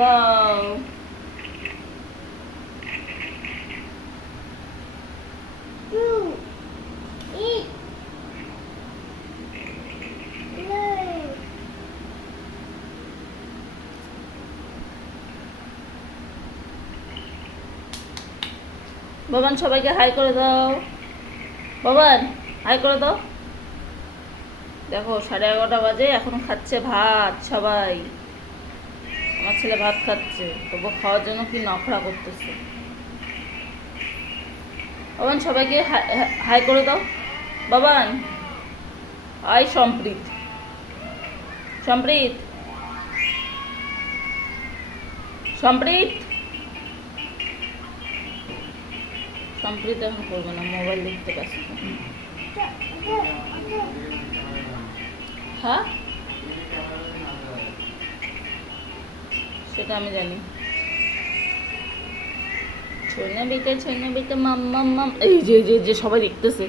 Wow, Baban সবাইকে high করে দাও। বাবান হাই করে দাও। দেখো 11:30 বাজে, এখন খাচ্ছে ভাত সবাই। আমার ছেলে ভাত খাচ্ছে, তবু খাওয়ার জন্য কি নখরা করতেছে। বাবান সবাইকে হাই করে দাও। বাবান আই সম্প্রীত, সম্প্রীত, সম্প্রীত। সম্প্রীত এখন করবে না, মোবাইল দেখতে ব্যস্ত। হ্যাঁ সেটা আমি জানি। ছৈনা বেটা, ছৈনা বেটা, মাম মাম মাম। এই যে যে যে সবাই দেখতেছে।